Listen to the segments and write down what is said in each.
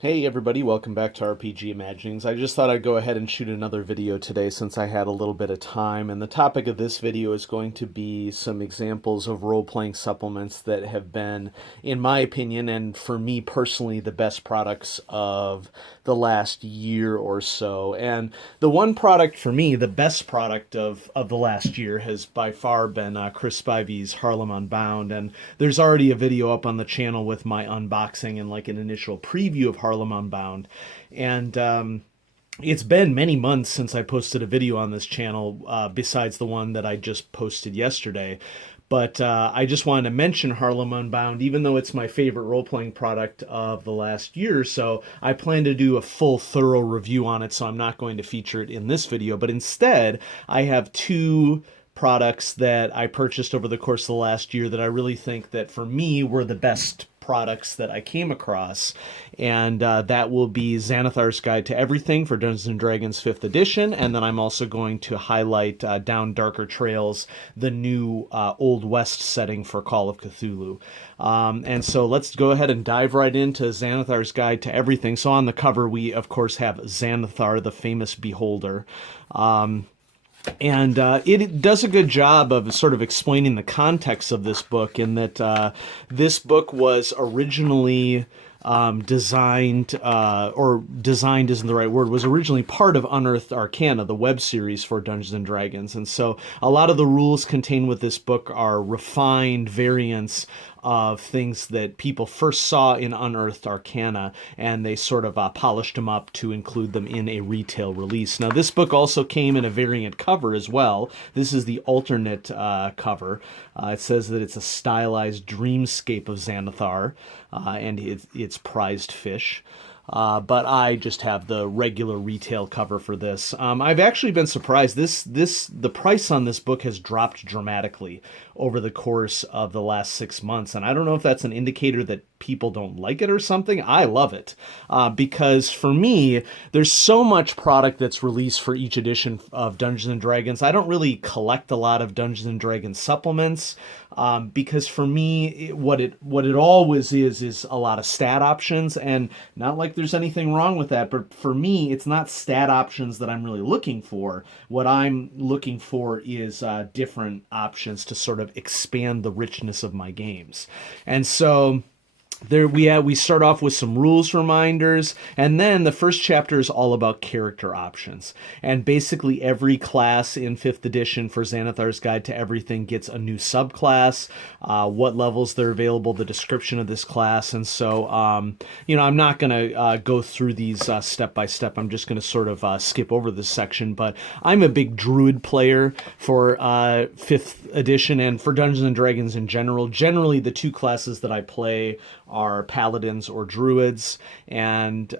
Hey everybody, welcome back to RPG Imaginings. I just thought I'd go ahead and shoot another video today since I had a little bit of time, and the topic of this video is going to be some examples of role-playing supplements that have been, in my opinion, and for me personally, the best products of the last year or so. And the one product for me, the best product of the last year, has by far been Chris Spivey's Harlem Unbound, and there's already a video up on the channel with my unboxing and like an initial preview of Harlem Unbound. And it's been many months since I posted a video on this channel, besides the one that I just posted yesterday. But I just wanted to mention Harlem Unbound, even though it's my favorite role playing product of the last year or so. I plan to do a full, thorough review on it, so I'm not going to feature it in this video. But instead, I have two products that I purchased over the course of the last year that I really think that for me were the best products that I came across, and that will be Xanathar's Guide to Everything for Dungeons & Dragons 5th edition, and then I'm also going to highlight Down Darker Trails, the new Old West setting for Call of Cthulhu. And so let's go ahead and dive right into Xanathar's Guide to Everything. So on the cover we of course have Xanathar, the famous beholder. And it does a good job of sort of explaining the context of this book, in that this book was originally designed, or designed isn't the right word, was originally part of Unearthed Arcana, the web series for Dungeons and Dragons. And so a lot of the rules contained with this book are refined variants of things that people first saw in Unearthed Arcana, and they sort of polished them up to include them in a retail release. Now, this book also came in a variant cover as well. This is the alternate cover. It says that it's a stylized dreamscape of Xanathar, and it's prized fish. But I just have the regular retail cover for this. I've actually been surprised. The price on this book has dropped dramatically over the course of the last 6 months, and I don't know if that's an indicator that people don't like it or something. I love it because for me, there's so much product that's released for each edition of Dungeons and Dragons. I don't really collect a lot of Dungeons and Dragons supplements because for me, what it always is a lot of stat options, and not like there's anything wrong with that, but for me, it's not stat options that I'm really looking for. What I'm looking for is different options to sort of expand the richness of my games, and so there we start off with some rules reminders, and then the first chapter is all about character options. And basically every class in 5th edition for Xanathar's Guide to Everything gets a new subclass, what levels they're available, the description of this class. And so I'm not going to go through these step by step. I'm just going to sort of skip over this section, but I'm a big druid player for 5th edition and for Dungeons and Dragons in general. Generally the two classes that I play are paladins or druids, and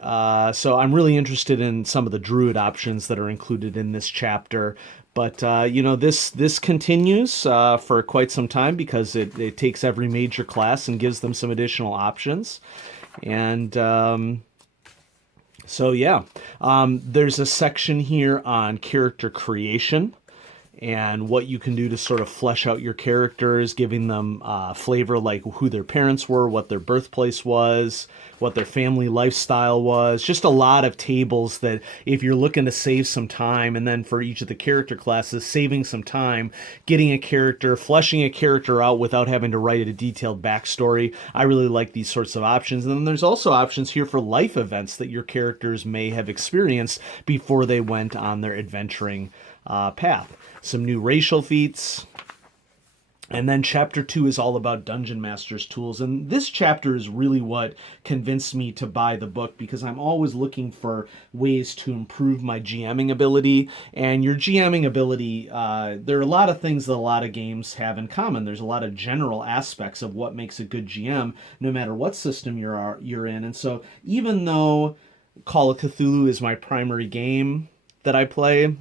so I'm really interested in some of the druid options that are included in this chapter. But this continues for quite some time because it takes every major class and gives them some additional options. And there's a section here on character creation and what you can do to sort of flesh out your characters, giving them flavor, like who their parents were, what their birthplace was, what their family lifestyle was. Just a lot of tables that if you're looking to save some time, and then for each of the character classes, saving some time, getting a character, fleshing a character out without having to write a detailed backstory. I really like these sorts of options. And then there's also options here for life events that your characters may have experienced before they went on their adventuring path. Some new racial feats. And then chapter 2 is all about Dungeon Master's tools. And this chapter is really what convinced me to buy the book, because I'm always looking for ways to improve my GMing ability. And your GMing ability, there are a lot of things that a lot of games have in common. There's a lot of general aspects of what makes a good GM, no matter what system you're in. And so even though Call of Cthulhu is my primary game that I play,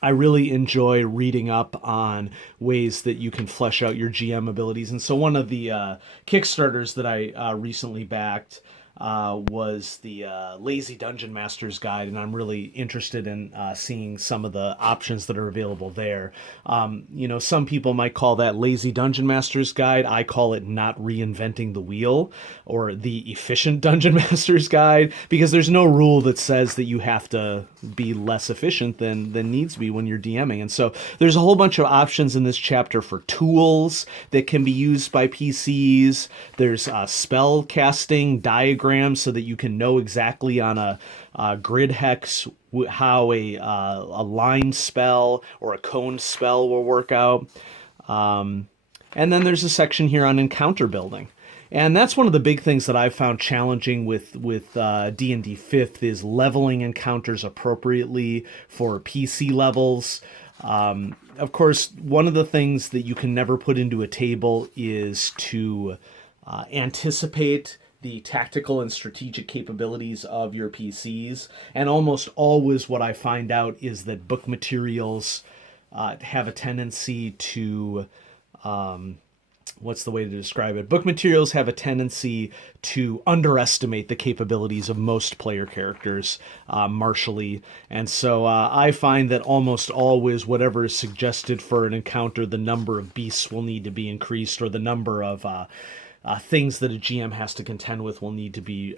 I really enjoy reading up on ways that you can flesh out your GM abilities. And so one of the Kickstarters that I recently backed was the Lazy Dungeon Master's Guide, and I'm really interested in seeing some of the options that are available there. Some people might call that Lazy Dungeon Master's Guide. I call it Not Reinventing the Wheel, or the Efficient Dungeon Master's Guide, because there's no rule that says that you have to be less efficient than needs to be when you're DMing. And so there's a whole bunch of options in this chapter for tools that can be used by PCs. There's spell casting diagrams so that you can know exactly on a grid hex how a line spell or a cone spell will work out. And then there's a section here on encounter building. And that's one of the big things that I've found challenging with D&D 5th is leveling encounters appropriately for PC levels. Of course, one of the things that you can never put into a table is to anticipate the tactical and strategic capabilities of your PCs. And almost always what I find out is that book materials have a tendency to... what's the way to describe it? Book materials have a tendency to underestimate the capabilities of most player characters martially. And so I find that almost always whatever is suggested for an encounter, the number of beasts will need to be increased, or the number of things that a GM has to contend with will need to be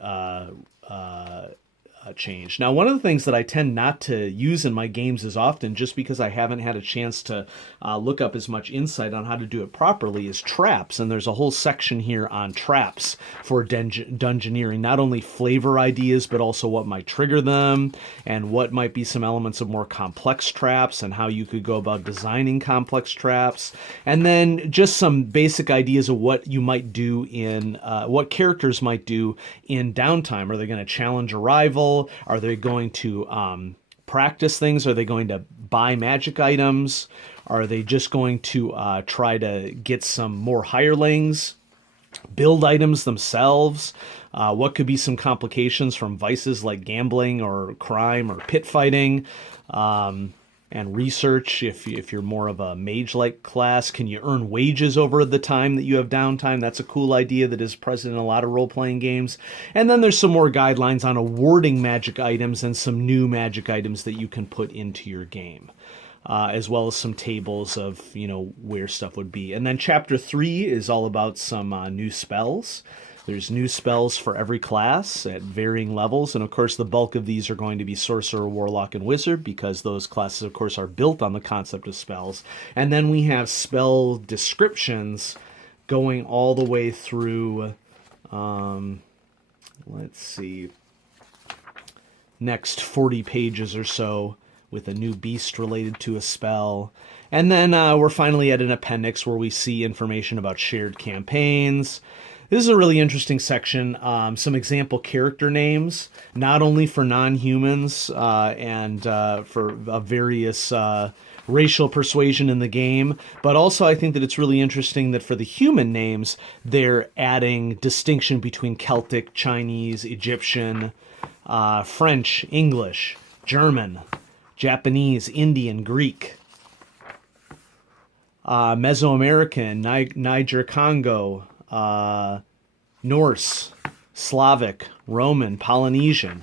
changed. Now, one of the things that I tend not to use in my games as often, just because I haven't had a chance to look up as much insight on how to do it properly, is traps. And there's a whole section here on traps for dungeoneering. Not only flavor ideas, but also what might trigger them, and what might be some elements of more complex traps, and how you could go about designing complex traps. And then just some basic ideas of what you might do in, what characters might do in downtime. Are they going to challenge a rival? Are they going to practice things? Are they going to buy magic items? Are they just going to try to get some more hirelings? Build items themselves? What could be some complications from vices like gambling or crime or pit fighting? And research, if you're more of a mage-like class, can you earn wages over the time that you have downtime? That's a cool idea that is present in a lot of role-playing games. And then there's some more guidelines on awarding magic items and some new magic items that you can put into your game, as well as some tables of where stuff would be. And then Chapter 3 is all about some new spells. There's new spells for every class at varying levels, and of course the bulk of these are going to be Sorcerer, Warlock, and Wizard, because those classes, of course, are built on the concept of spells. And then we have spell descriptions going all the way through, let's see, next 40 pages or so, with a new beast related to a spell. And then we're finally at an appendix where we see information about shared campaigns. This is a really interesting section. Some example character names, not only for non-humans and for various racial persuasion in the game, but also I think that it's really interesting that for the human names, they're adding distinction between Celtic, Chinese, Egyptian, French, English, German, Japanese, Indian, Greek, Mesoamerican, Niger, Congo, Norse, Slavic, Roman, Polynesian,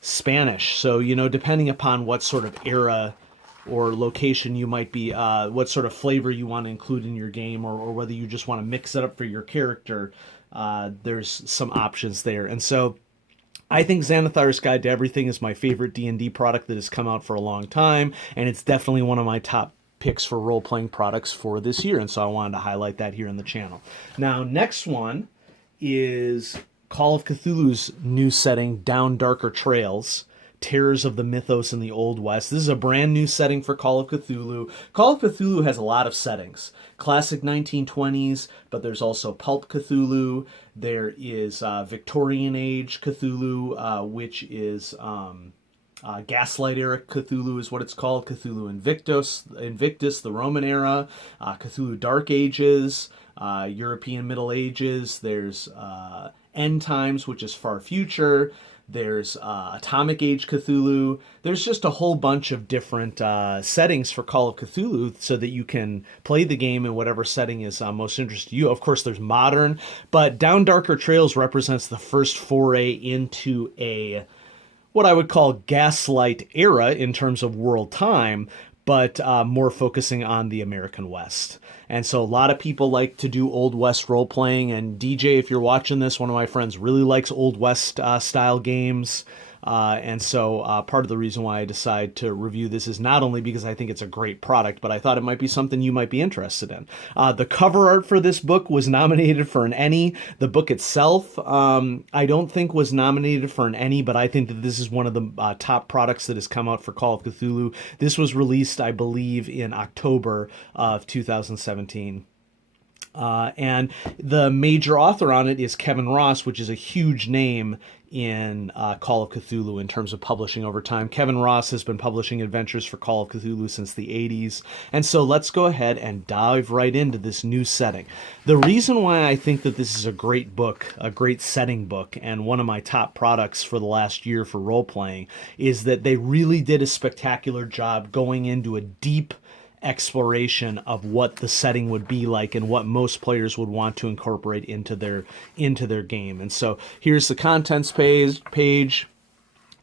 Spanish. So, depending upon what sort of era or location you might be, what sort of flavor you want to include in your game, or whether you just want to mix it up for your character, there's some options there. And so I think Xanathar's Guide to Everything is my favorite D&D product that has come out for a long time, and it's definitely one of my top picks for role-playing products for this year, and so I wanted to highlight that here in the channel. Now, next one is Call of Cthulhu's new setting, Down Darker Trails, Terrors of the Mythos in the Old West. This is a brand new setting for Call of Cthulhu. Call of Cthulhu has a lot of settings. Classic 1920s, but there's also Pulp Cthulhu. There is Victorian Age Cthulhu, which is... Gaslight era Cthulhu is what it's called. Cthulhu Invictus, the Roman era. Cthulhu Dark Ages, European Middle Ages. There's End Times, which is far future. There's Atomic Age Cthulhu. There's just a whole bunch of different settings for Call of Cthulhu so that you can play the game in whatever setting is most interesting to you. Of course, there's modern, but Down Darker Trails represents the first foray into a what I would call gaslight era in terms of world time, but more focusing on the American West. And so a lot of people like to do Old West role playing. And DJ, if you're watching this, one of my friends really likes Old West style games. And so part of the reason why I decided to review this is not only because I think it's a great product, but I thought it might be something you might be interested in. The cover art for this book was nominated for an Emmy. The book itself, I don't think was nominated for an Emmy, but I think that this is one of the top products that has come out for Call of Cthulhu. This was released, I believe, in October of 2017. And the major author on it is Kevin Ross, which is a huge name in Call of Cthulhu in terms of publishing over time. Kevin Ross has been publishing adventures for Call of Cthulhu since the 80s. And so let's go ahead and dive right into this new setting. The reason why I think that this is a great book, a great setting book, and one of my top products for the last year for role-playing is that they really did a spectacular job going into a deep exploration of what the setting would be like and what most players would want to incorporate into their game. And so here's the contents page.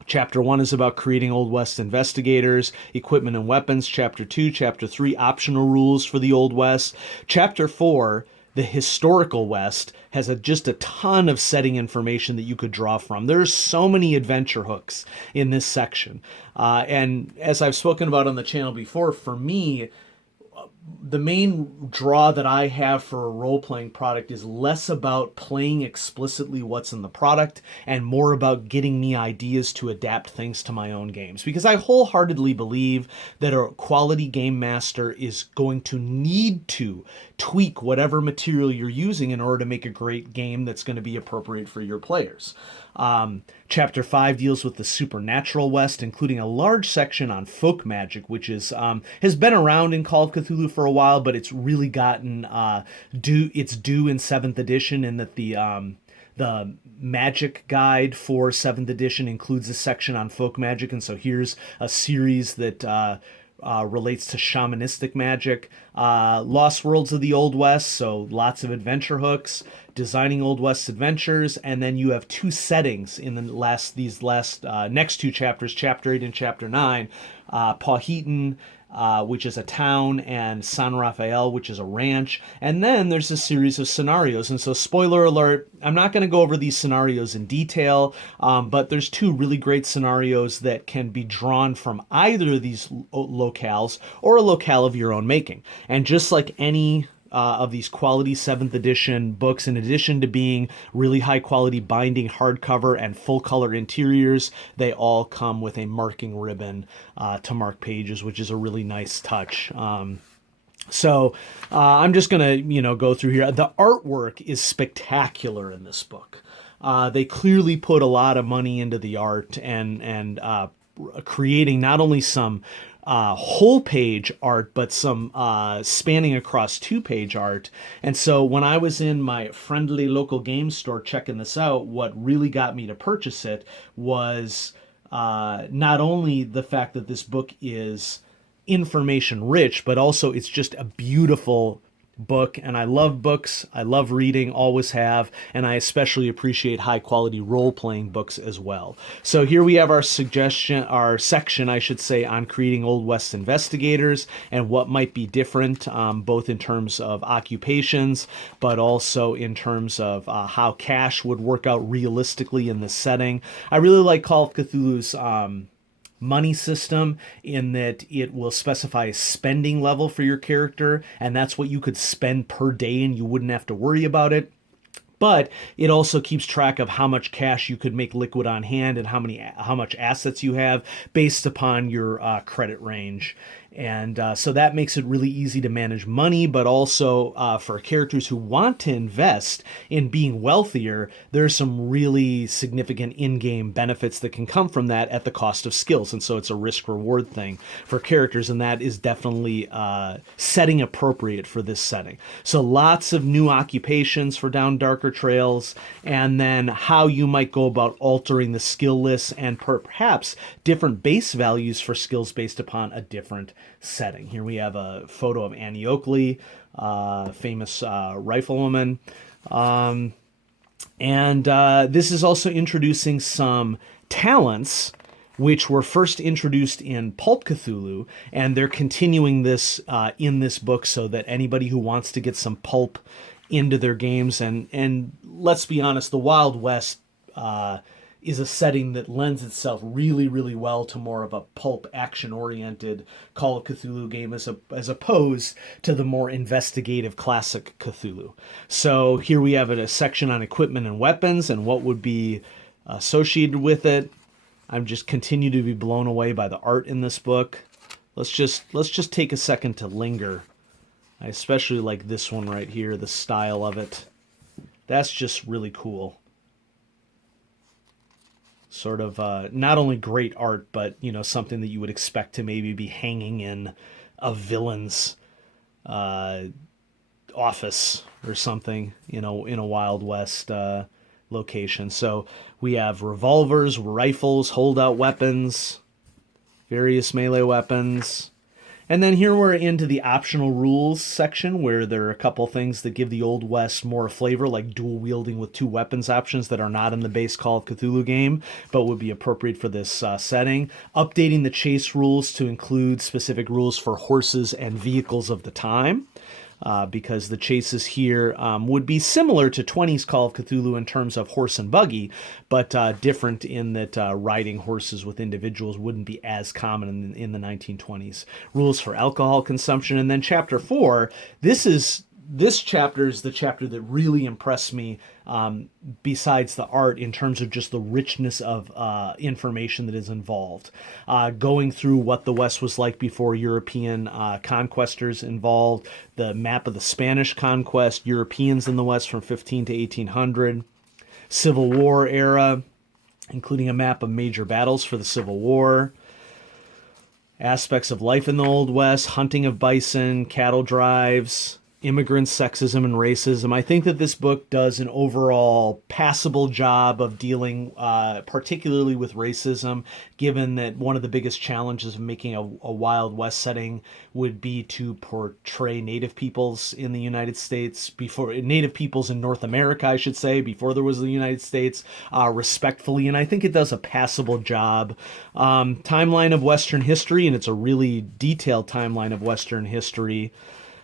Chapter 1 is about creating Old West investigators, equipment and weapons. Chapter 2, Chapter 3, optional rules for the Old West. Chapter 4, the historical West, has just a ton of setting information that you could draw from. There's so many adventure hooks in this section. And as I've spoken about on the channel before, for me, the main draw that I have for a role-playing product is less about playing explicitly what's in the product and more about getting me ideas to adapt things to my own games. Because I wholeheartedly believe that a quality game master is going to need to tweak whatever material you're using in order to make a great game that's going to be appropriate for your players. Chapter 5 deals with the supernatural West, including a large section on folk magic, which is has been around in Call of Cthulhu for a while, but it's really gotten due in 7th edition, in that the magic guide for 7th edition includes a section on folk magic, and so here's a series that relates to shamanistic magic. Lost Worlds of the Old West, so lots of adventure hooks, designing Old West adventures, and then you have two settings in the next two chapters, Chapter 8 and Chapter 9, Powhatan, which is a town, and San Rafael, which is a ranch. And then there's a series of scenarios. And so, spoiler alert, I'm not going to go over these scenarios in detail, but there's two really great scenarios that can be drawn from either of these locales or a locale of your own making. And just like any of these quality 7th edition books, in addition to being really high quality binding hardcover and full color interiors, they all come with a marking ribbon to mark pages, which is a really nice touch. So I'm just going to, go through here. The artwork is spectacular in this book. They clearly put a lot of money into the art and creating not only some whole page art, but some spanning across 2-page art. And so when I was in my friendly local game store checking this out, what really got me to purchase it was not only the fact that this book is information rich, but also it's just a beautiful book. And I love books. I love reading, always have, and I especially appreciate high quality role-playing books as well. So here we have our section, I should say, on creating Old West investigators and what might be different, both in terms of occupations, but also in terms of how cash would work out realistically in this setting. I really like Call of Cthulhu's money system, in that it will specify a spending level for your character, and that's what you could spend per day and you wouldn't have to worry about it. But it also keeps track of how much cash you could make liquid on hand and how much assets you have based upon your credit range. And so that makes it really easy to manage money, but also for characters who want to invest in being wealthier, there's some really significant in-game benefits that can come from that at the cost of skills. And so it's a risk-reward thing for characters, and that is definitely setting appropriate for this setting. So lots of new occupations for Down Darker Trails, and then how you might go about altering the skill lists and perhaps different base values for skills based upon a different setting. Here we have a photo of Annie Oakley, famous riflewoman. And this is also introducing some talents which were first introduced in Pulp Cthulhu, and they're continuing this in this book so that anybody who wants to get some pulp into their games, and let's be honest, the Wild West is a setting that lends itself really, really well to more of a pulp action-oriented Call of Cthulhu game as opposed to the more investigative classic Cthulhu. So here we have a section on equipment and weapons and what would be associated with it. I'm just continue to be blown away by the art in this book. Let's just take a second to linger. I especially like this one right here, the style of it. That's just really cool. Sort of not only great art, but something that you would expect to maybe be hanging in a villain's office or something, in a Wild West location. So we have revolvers, rifles, holdout weapons, various melee weapons. And then here we're into the optional rules section, where there are a couple things that give the Old West more flavor, like dual wielding with 2 weapons options that are not in the base Call of Cthulhu game, but would be appropriate for this setting. Updating the chase rules to include specific rules for horses and vehicles of the time. Because the chases here would be similar to 20s Call of Cthulhu in terms of horse and buggy, but different in that riding horses with individuals wouldn't be as common in the 1920s. Rules for alcohol consumption. And then Chapter 4, this chapter is the chapter that really impressed me, besides the art, in terms of just the richness of information that is involved. Going through what the West was like before European conquestors involved, the map of the Spanish conquest, Europeans in the West from 15 to 1800, Civil War era, including a map of major battles for the Civil War, aspects of life in the Old West, hunting of bison, cattle drives, immigrants, sexism, and racism. I think that this book does an overall passable job of dealing particularly with racism, given that one of the biggest challenges of making a Wild West setting would be to portray Native peoples in the United States, Native peoples in North America, I should say, before there was the United States, respectfully, and I think it does a passable job. Timeline of Western history, and it's a really detailed timeline of Western history.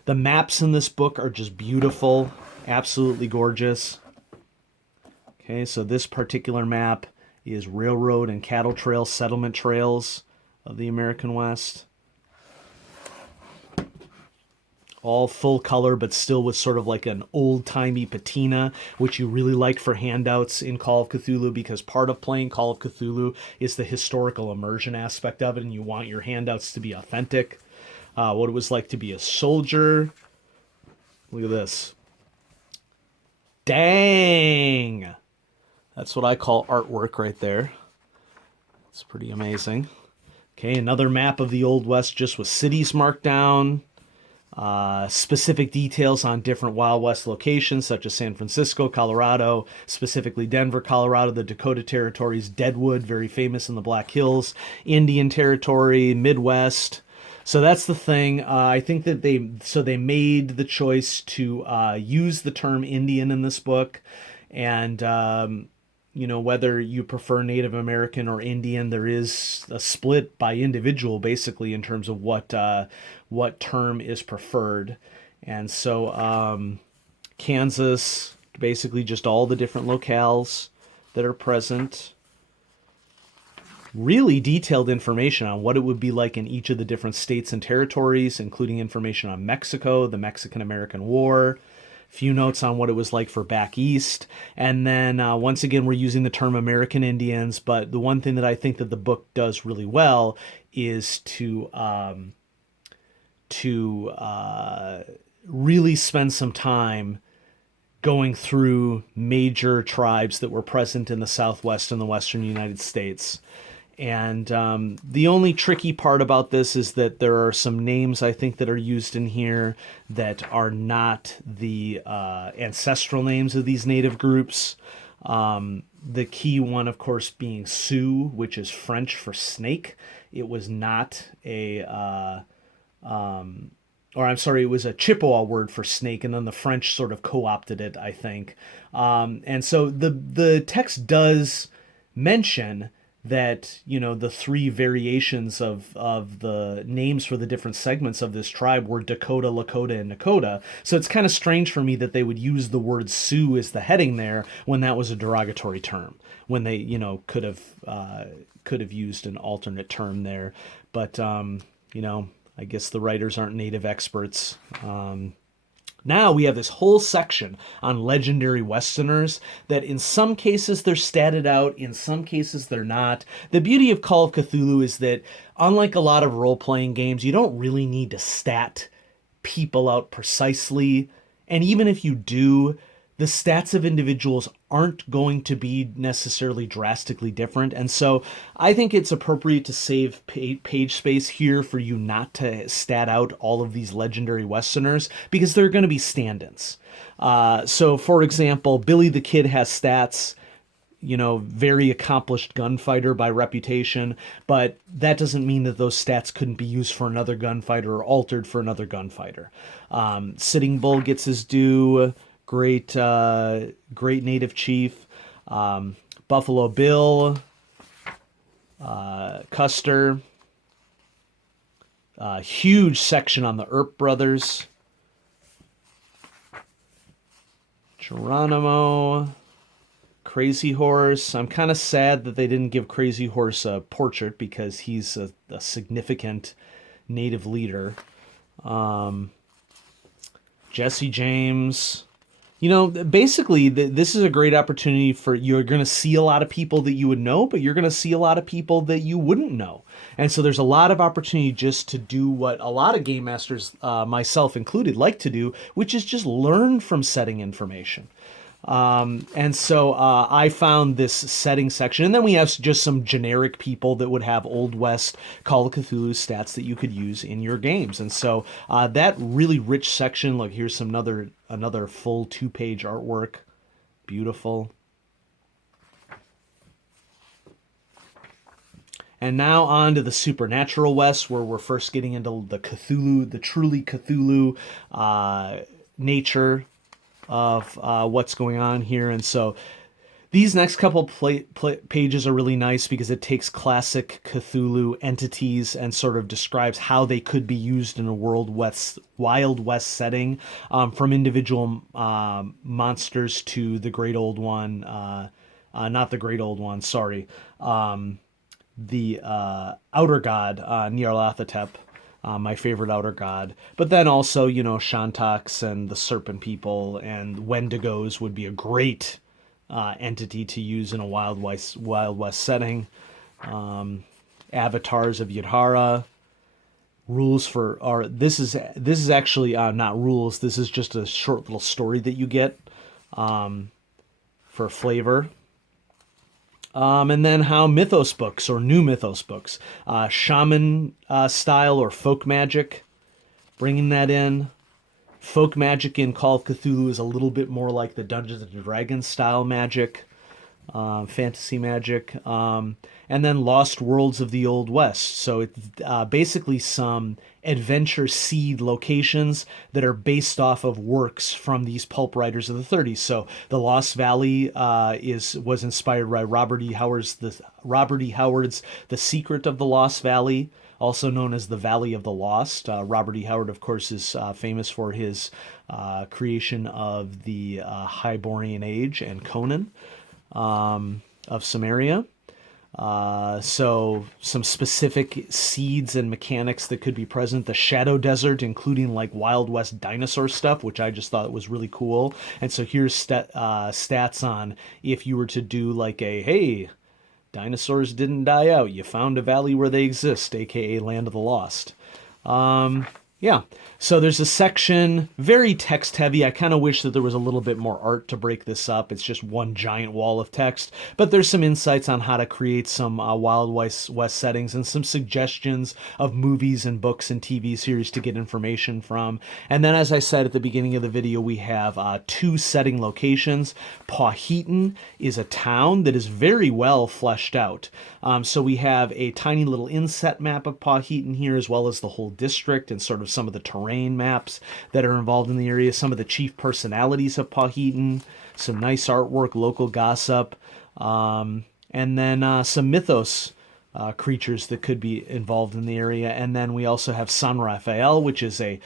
The maps in this book are just beautiful, absolutely gorgeous. Okay, so this particular map is railroad and cattle trail settlement trails of the American West. All full color, but still with sort of like an old-timey patina, which you really like for handouts in Call of Cthulhu, because part of playing Call of Cthulhu is the historical immersion aspect of it, and you want your handouts to be authentic. What it was like to be a soldier. Look at this. Dang! That's what I call artwork right there. It's pretty amazing. Okay, another map of the Old West just with cities marked down. Specific details on different Wild West locations, such as San Francisco, Colorado, specifically Denver, Colorado, the Dakota Territories, Deadwood, very famous in the Black Hills, Indian Territory, Midwest. So that's the thing. I think that they made the choice to use the term Indian in this book, and whether you prefer Native American or Indian, there is a split by individual, basically, in terms of what term is preferred. And so Kansas, basically just all the different locales that are present. Really detailed information on what it would be like in each of the different states and territories, including information on Mexico, the Mexican-American War, a few notes on what it was like for back east. And then once again, we're using the term American Indians, but the one thing that I think that the book does really well is to to really spend some time going through major tribes that were present in the Southwest and the Western United States. And the only tricky part about this is that there are some names, I think, that are used in here that are not the ancestral names of these native groups. The key one, of course, being Sioux, which is French for snake. It was not a, it was a Chippewa word for snake, and then the French sort of co-opted it, I think. And so the text does mention that, the three variations of the names for the different segments of this tribe were Dakota, Lakota, and Nakota. So it's kind of strange for me that they would use the word Sioux as the heading there when that was a derogatory term, when they, could have used an alternate term there. But, I guess the writers aren't native experts. Now we have this whole section on legendary Westerners that in some cases they're statted out, in some cases they're not. The beauty of Call of Cthulhu is that, unlike a lot of role-playing games, you don't really need to stat people out precisely. And even if you do, the stats of individuals aren't going to be necessarily drastically different. And so I think it's appropriate to save page space here for you not to stat out all of these legendary Westerners, because they're going to be stand-ins. So, for example, Billy the Kid has stats, very accomplished gunfighter by reputation, but that doesn't mean that those stats couldn't be used for another gunfighter or altered for another gunfighter. Sitting Bull gets his due. Great native chief. Buffalo Bill, Custer. Huge section on the Earp brothers. Geronimo, Crazy Horse. I'm kind of sad that they didn't give Crazy Horse a portrait, because he's a significant native leader. Jesse James. Basically, this is a great opportunity for, you're going to see a lot of people that you would know, but you're going to see a lot of people that you wouldn't know. And so there's a lot of opportunity just to do what a lot of game masters, myself included, like to do, which is just learn from setting information. And so I found this setting section, and then we have just some generic people that would have Old West Call of Cthulhu stats that you could use in your games. And so that really rich section, look, here's some another full 2-page artwork. Beautiful. And now on to the Supernatural West, where we're first getting into the Cthulhu, the truly Cthulhu nature of what's going on here. And so these next couple pages are really nice, because it takes classic Cthulhu entities and sort of describes how they could be used in a Wild West setting, from individual monsters to the Great Old One, not the Great Old One, sorry, the Outer God, Nyarlathotep. My favorite outer god. But then also, Shantax and the Serpent People and Wendigos would be a great entity to use in a Wild West setting. Avatars of Yadhara. This is actually not rules. This is just a short little story that you get for flavor. And then how mythos books, or new mythos books, shaman style or folk magic, bringing that in. Folk magic in Call of Cthulhu is a little bit more like the Dungeons and Dragons style magic, fantasy magic, and then Lost Worlds of the Old West. So it's basically some adventure seed locations that are based off of works from these pulp writers of the 30s. So the Lost Valley was inspired by Robert E. Howard's The Secret of the Lost Valley, also known as the Valley of the Lost. Robert E. Howard, of course, is famous for his creation of the Hyborian Age and Conan of Samaria. So some specific seeds and mechanics that could be present. The Shadow Desert, including like Wild West dinosaur stuff, which I just thought was really cool. And so here's stats on if you were to do like hey, dinosaurs didn't die out, you found a valley where they exist, aka Land of the Lost. Yeah. So there's a section, very text heavy. I kind of wish that there was a little bit more art to break this up. It's just one giant wall of text. But there's some insights on how to create some Wild West settings and some suggestions of movies and books and TV series to get information from. And then, as I said at the beginning of the video, we have two setting locations. Powhatan is a town that is very well fleshed out. So we have a tiny little inset map of Powhatan here, as well as the whole district and sort of some of the terrain maps that are involved in the area, some of the chief personalities of Powhatan, some nice artwork, local gossip, and then some mythos creatures that could be involved in the area. And then we also have San Rafael, which is a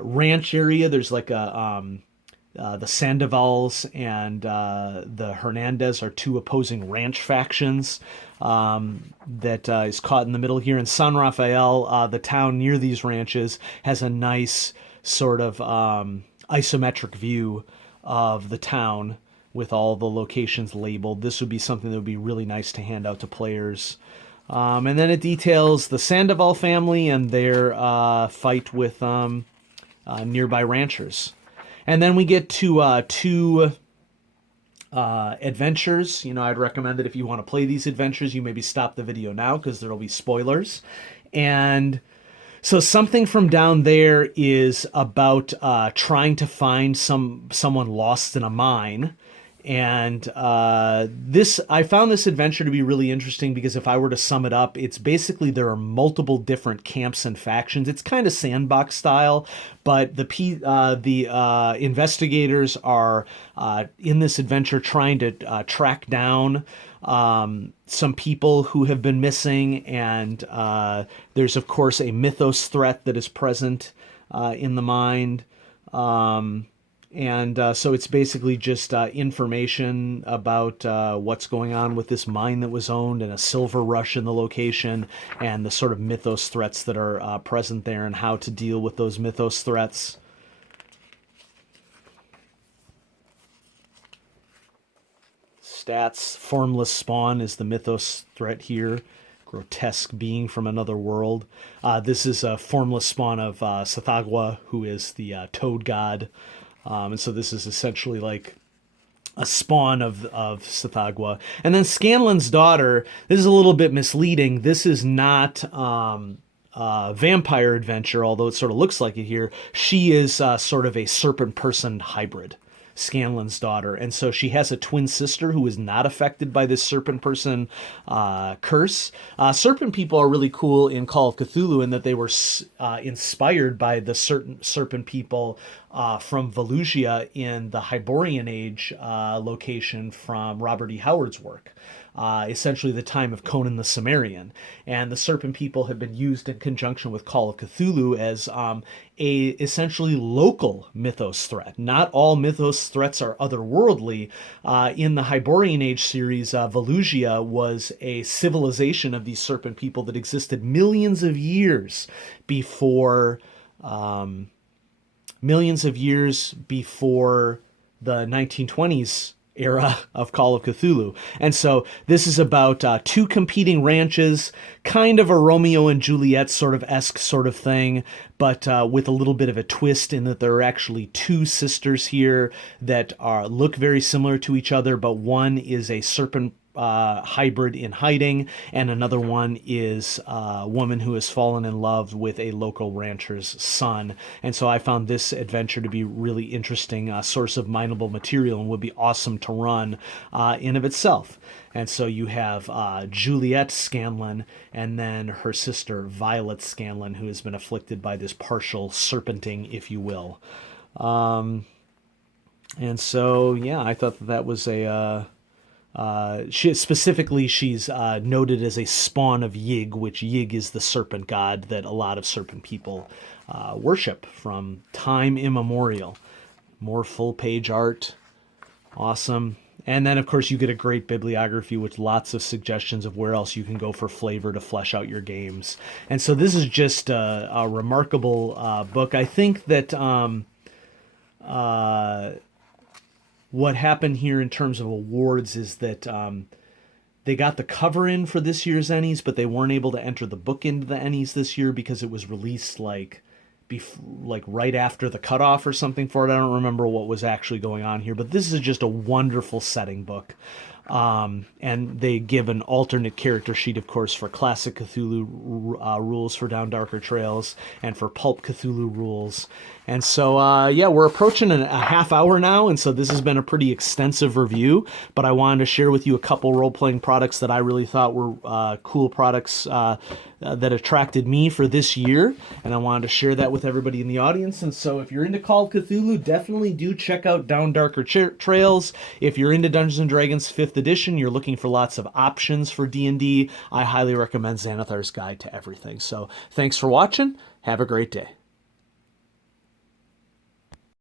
ranch area. There's like the Sandovals and the Hernandez are two opposing ranch factions that is caught in the middle here. In San Rafael, the town near these ranches has a nice sort of isometric view of the town with all the locations labeled. This would be something that would be really nice to hand out to players. And then it details the Sandoval family and their fight with nearby ranchers. And then we get to two adventures. I'd recommend that if you want to play these adventures, you maybe stop the video now because there'll be spoilers. And so something from down there is about trying to find someone lost in a mine. And I found this adventure to be really interesting because if I were to sum it up, it's basically there are multiple different camps and factions. It's kind of sandbox style, but the investigators are in this adventure trying to track down some people who have been missing, and there's of course a mythos threat that is present in the mind. So it's basically just information about what's going on with this mine that was owned and a silver rush in the location and the sort of mythos threats that are present there and how to deal with those mythos threats. Stats. Formless Spawn is the mythos threat here. Grotesque being from another world. This is a formless spawn of Sathagwa, who is the toad god. And so this is essentially like a spawn of Sathagwa. And then Scanlan's daughter, this is a little bit misleading. This is not vampire adventure, although it sort of looks like it here. She is sort of a serpent person hybrid. Scanlan's daughter, and so she has a twin sister who is not affected by this serpent person curse. Serpent people are really cool in Call of Cthulhu in that they were inspired by the certain serpent people from Volusia in the Hyborian Age location from Robert E. Howard's work. Essentially the time of Conan the Cimmerian. And the serpent people have been used in conjunction with Call of Cthulhu as a essentially local mythos threat. Not all mythos threats are otherworldly. In the Hyborian Age series, Volusia was a civilization of these serpent people that existed millions of years before the 1920s era of Call of Cthulhu. And so this is about two competing ranches, kind of a Romeo and Juliet sort of esque sort of thing, but with a little bit of a twist in that there are actually two sisters here that look very similar to each other, but one is a serpent hybrid in hiding, and another one is a woman who has fallen in love with a local rancher's son. And so I found this adventure to be really interesting source of mineable material and would be awesome to run in of itself. And so you have Juliet Scanlan and then her sister Violet Scanlan, who has been afflicted by this partial serpenting, if you will. And so, yeah, I thought that was a... she's noted as a spawn of Yig, which Yig is the serpent god that a lot of serpent people worship from time immemorial. More full-page art. Awesome. And then, of course, you get a great bibliography with lots of suggestions of where else you can go for flavor to flesh out your games. And so this is just a remarkable book. I think that... what happened here in terms of awards is that they got the cover in for this year's Ennies, but they weren't able to enter the book into the Ennies this year because it was released like right after the cutoff or something for it. I don't remember what was actually going on here, but this is just a wonderful setting book. And they give an alternate character sheet, of course, for Classic Cthulhu rules for Down Darker Trails and for Pulp Cthulhu rules. And so, yeah, we're approaching a half hour now, and so this has been a pretty extensive review, but I wanted to share with you a couple role-playing products that I really thought were cool products that attracted me for this year, and I wanted to share that with everybody in the audience. And so if you're into Call of Cthulhu, definitely do check out Down Darker Trails. If you're into Dungeons & Dragons 5th edition, you're looking for lots of options for D&D, I highly recommend Xanathar's Guide to Everything. So thanks for watching. Have a great day.